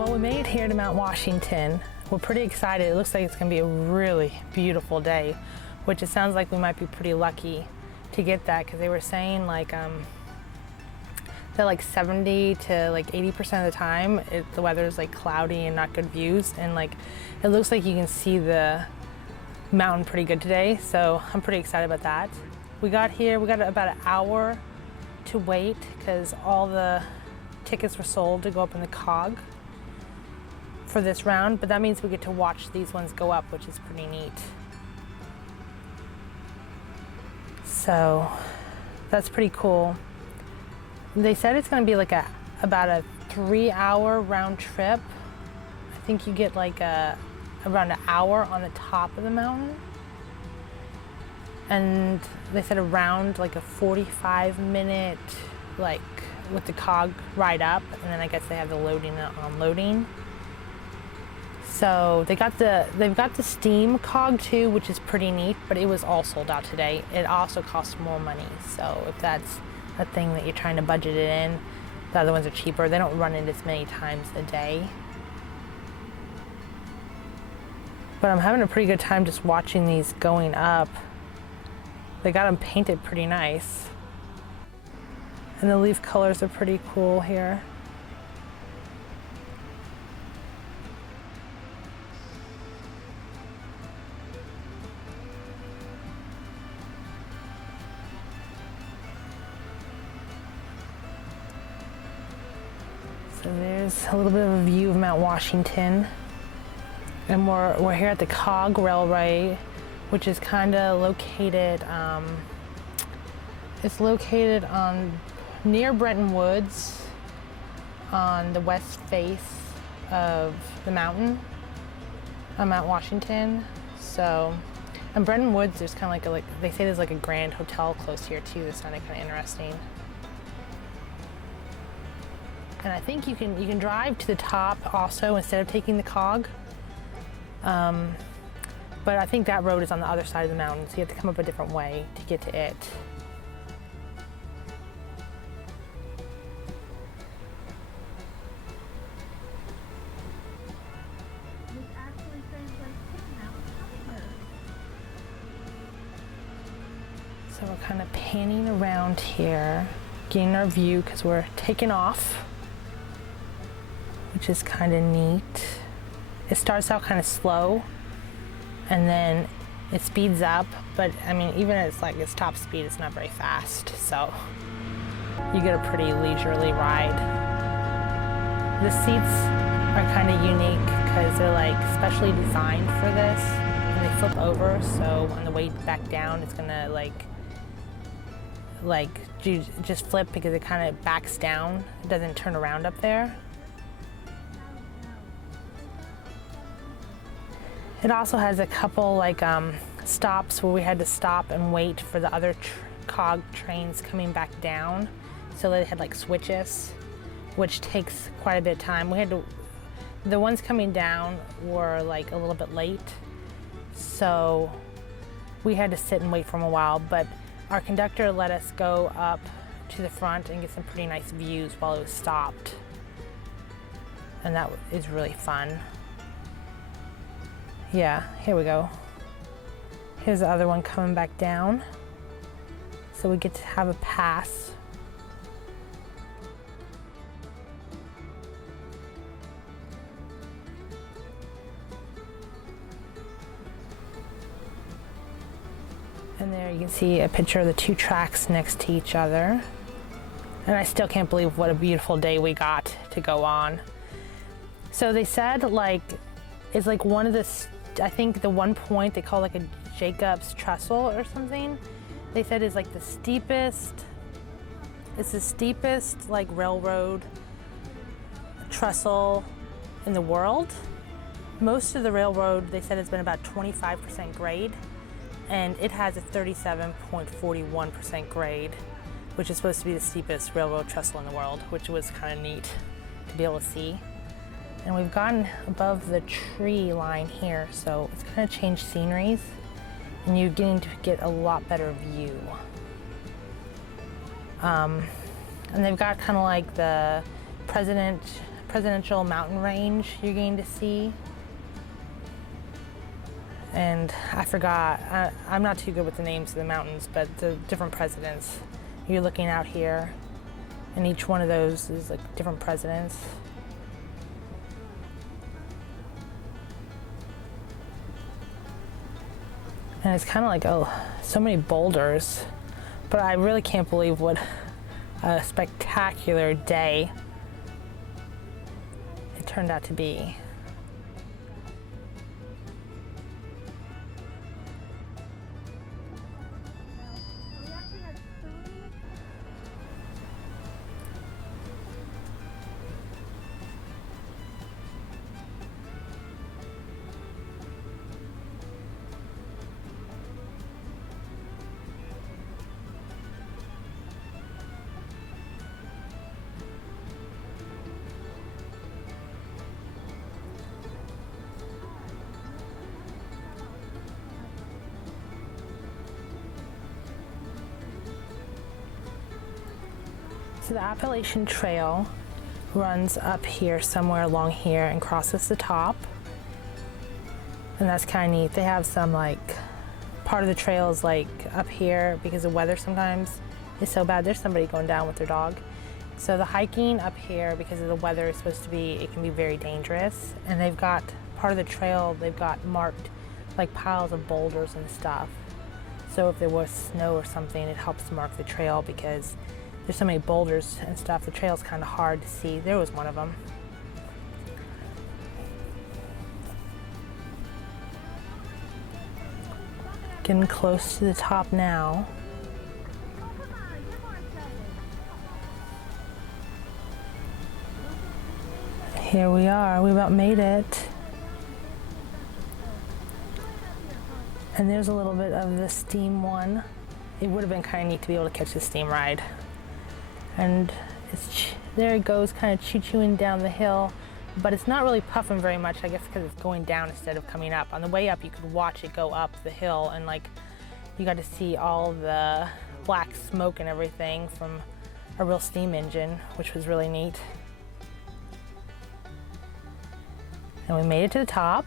Well, we made it here to Mount Washington. We're pretty excited. It looks like it's gonna be a really beautiful day, which it sounds like we might be pretty lucky to get that, because they were saying like that like 70 to like 80% of the time the weather is like cloudy and not good views, and like it looks like you can see the mountain pretty good today, so I'm pretty excited about that. We got here, we got about an hour to wait because all the tickets were sold to go up in the cog for this round, but that means we get to watch these ones go up, which is pretty neat. So that's pretty cool. They said it's going to be like about a 3-hour round trip. I think you get like around an hour on the top of the mountain, and they said around like a 45-minute like with the cog ride up, and then I guess they have the loading and unloading. So they've got the steam cog too, which is pretty neat, but it was all sold out today. It also costs more money, so if that's a thing that you're trying to budget it in, the other ones are cheaper. They don't run it as many times a day. But I'm having a pretty good time just watching these going up. They got them painted pretty nice. And the leaf colors are pretty cool here. So there's a little bit of a view of Mount Washington. And we're here at the Cog Railway, which is kind of located, it's located near Bretton Woods on the west face of the mountain, on Mount Washington. So, in Bretton Woods, there's kind of they say there's like a Grand Hotel close here too. That's kind of interesting. And I think you can drive to the top also instead of taking the cog. But I think that road is on the other side of the mountain, so you have to come up a different way to get to it. So we're kind of panning around here, getting our view because we're taking off, which is kind of neat. It starts out kind of slow, and then it speeds up, but I mean, even at its top speed, it's not very fast, so you get a pretty leisurely ride. The seats are kind of unique because they're like specially designed for this, and they flip over, so on the way back down, it's gonna just flip because it kind of backs down. It doesn't turn around up there. It also has a couple stops where we had to stop and wait for the other cog trains coming back down. So they had like switches, which takes quite a bit of time. The ones coming down were like a little bit late, so we had to sit and wait for them a while, but our conductor let us go up to the front and get some pretty nice views while it was stopped. And that is really fun. Yeah, here we go. Here's the other one coming back down. So we get to have a pass. And there you can see a picture of the two tracks next to each other. And I still can't believe what a beautiful day we got to go on. So they said it's like one of the, I think the one point they call like a Jacob's trestle or something. They said is like the steepest, it's the steepest like railroad trestle in the world. Most of the railroad, they said, has been about 25% grade, and it has a 37.41% grade, which is supposed to be the steepest railroad trestle in the world, which was kind of neat to be able to see. And we've gotten above the tree line here, so it's kind of changed sceneries, and you're getting to get a lot better view. And they've got kind of like the presidential mountain range you're getting to see. And I forgot, I'm not too good with the names of the mountains, but the different presidents. You're looking out here, and each one of those is like different presidents. And it's kind of like, oh, so many boulders, but I really can't believe what a spectacular day it turned out to be. So the Appalachian Trail runs up here somewhere along here and crosses the top. And that's kind of neat. They have some like, part of the trail is like up here because the weather sometimes is so bad. There's somebody going down with their dog. So the hiking up here, because of the weather is supposed to be, it can be very dangerous. And they've got part of the trail, they've got marked like piles of boulders and stuff. So if there was snow or something, it helps mark the trail because there's so many boulders and stuff. The trail's kind of hard to see. There was one of them. Getting close to the top now. Here we are. We about made it. And there's a little bit of the steam one. It would have been kind of neat to be able to catch the steam ride. And there it goes, kind of choo-chooing down the hill, but it's not really puffing very much, I guess because it's going down instead of coming up. On the way up, you could watch it go up the hill, and like you got to see all the black smoke and everything from a real steam engine, which was really neat. And we made it to the top.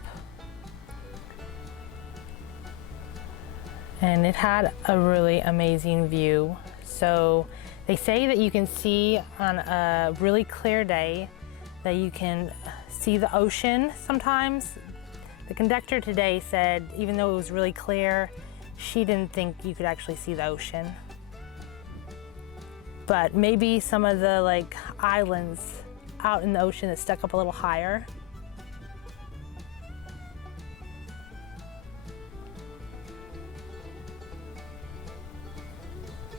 And it had a really amazing view. So they say that you can see on a really clear day that you can see the ocean sometimes. The conductor today said, even though it was really clear, she didn't think you could actually see the ocean. But maybe some of the like islands out in the ocean that stuck up a little higher.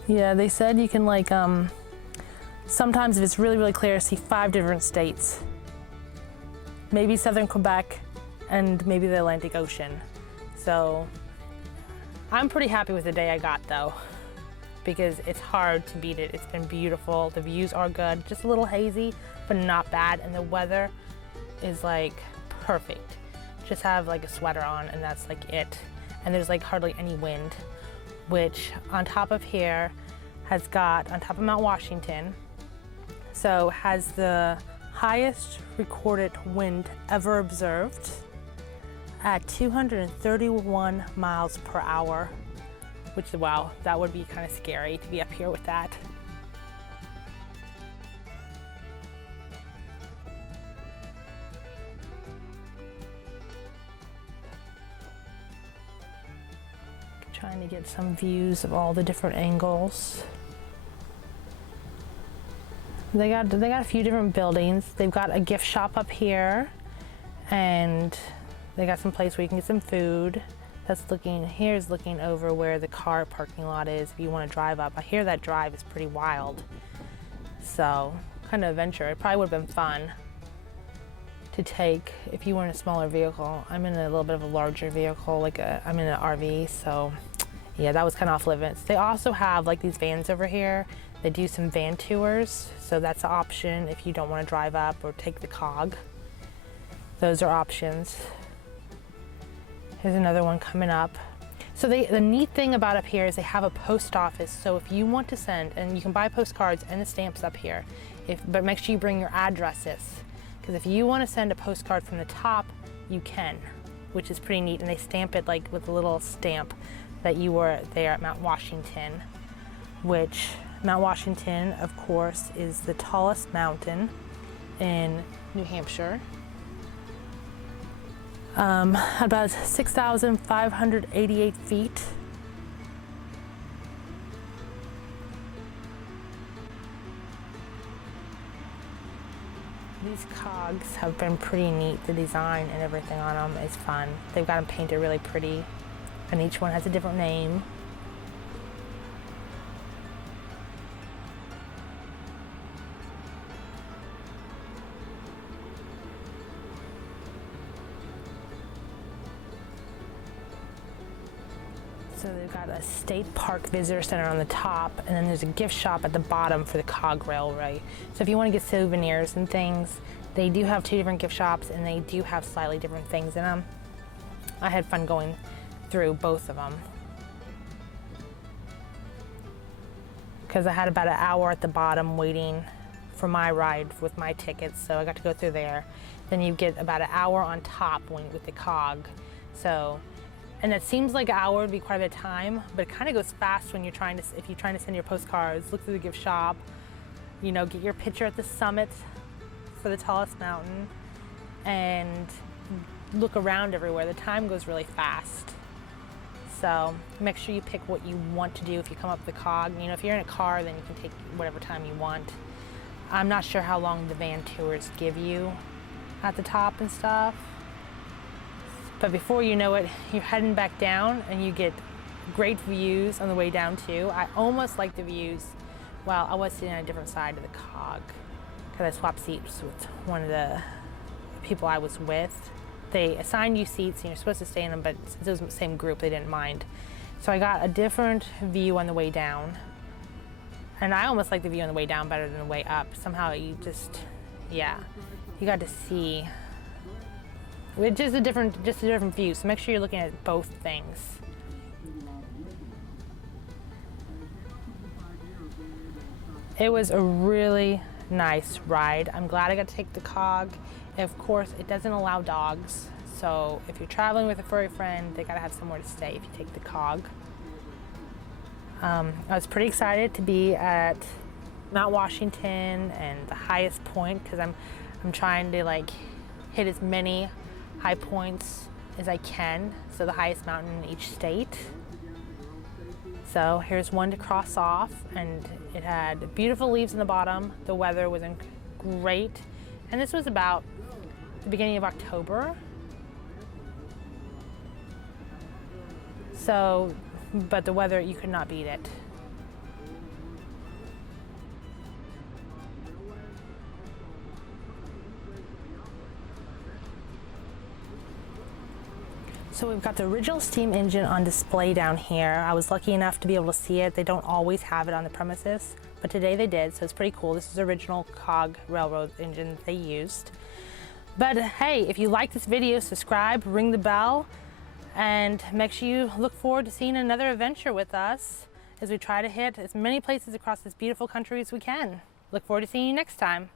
Yeah, they said you can like, sometimes if it's really, really clear, see 5 different states. Maybe southern Quebec and maybe the Atlantic Ocean. So I'm pretty happy with the day I got though, because it's hard to beat it. It's been beautiful. The views are good, just a little hazy, but not bad. And the weather is like perfect. Just have like a sweater on and that's like it. And there's like hardly any wind, which on top of here has got, on top of Mount Washington, so has the highest recorded wind ever observed at 231 miles per hour, which, wow, that would be kind of scary to be up here with that. Trying to get some views of all the different angles. They got a few different buildings. They've got a gift shop up here, and they got some place where you can get some food. That's looking, here's looking over where the car parking lot is if you want to drive up. I hear that drive is pretty wild. So, kind of adventure. It probably would have been fun to take if you were in a smaller vehicle. I'm in a little bit of a larger vehicle, like I'm in an RV, so yeah, that was kind of off limits. They also have like these vans over here. They do some van tours, so that's an option if you don't want to drive up or take the cog. Those are options. Here's another one coming up. So the neat thing about up here is they have a post office. So if you want to send, and you can buy postcards and the stamps up here, but make sure you bring your addresses, Because if you want to send a postcard from the top, you can, which is pretty neat. And they stamp it like with a little stamp that you were there at Mount Washington, which Mount Washington, of course, is the tallest mountain in New Hampshire. About 6,588 feet. These cogs have been pretty neat. The design and everything on them is fun. They've got them painted really pretty, and each one has a different name. So they've got a state park visitor center on the top, and then there's a gift shop at the bottom for the cog railway. So if you want to get souvenirs and things, they do have two different gift shops, and they do have slightly different things in them. I had fun going through both of them, because I had about an hour at the bottom waiting for my ride with my tickets, so I got to go through there. Then you get about an hour on top with the cog. So, and it seems like an hour would be quite a bit of time, but it kind of goes fast when if you're trying to send your postcards. Look through the gift shop, you know, get your picture at the summit for the tallest mountain, and look around everywhere. The time goes really fast. So make sure you pick what you want to do if you come up the cog. You know, if you're in a car, then you can take whatever time you want. I'm not sure how long the van tours give you at the top and stuff. But before you know it, you're heading back down, and you get great views on the way down too. I almost like the views. Well, I was sitting on a different side of the cog because I swapped seats with one of the people I was with. They assign you seats and you're supposed to stay in them, but since it was the same group, they didn't mind. So I got a different view on the way down. And I almost like the view on the way down better than the way up. Somehow you just, yeah, you got to see. It's just a different view, so make sure you're looking at both things. It was a really nice ride. I'm glad I got to take the cog. Of course, it doesn't allow dogs, so if you're traveling with a furry friend, they gotta have somewhere to stay if you take the cog. I was pretty excited to be at Mount Washington and the highest point, because I'm trying to like hit as many high points as I can, so the highest mountain in each state. So here's one to cross off, and it had beautiful leaves in the bottom. The weather was great, and this was about the beginning of October. So, but the weather, you could not beat it. So we've got the original steam engine on display down here. I was lucky enough to be able to see it. They don't always have it on the premises, but today they did, so it's pretty cool. This is the original cog railroad engine that they used. But hey, if you like this video, subscribe, ring the bell, and make sure you look forward to seeing another adventure with us as we try to hit as many places across this beautiful country as we can. Look forward to seeing you next time.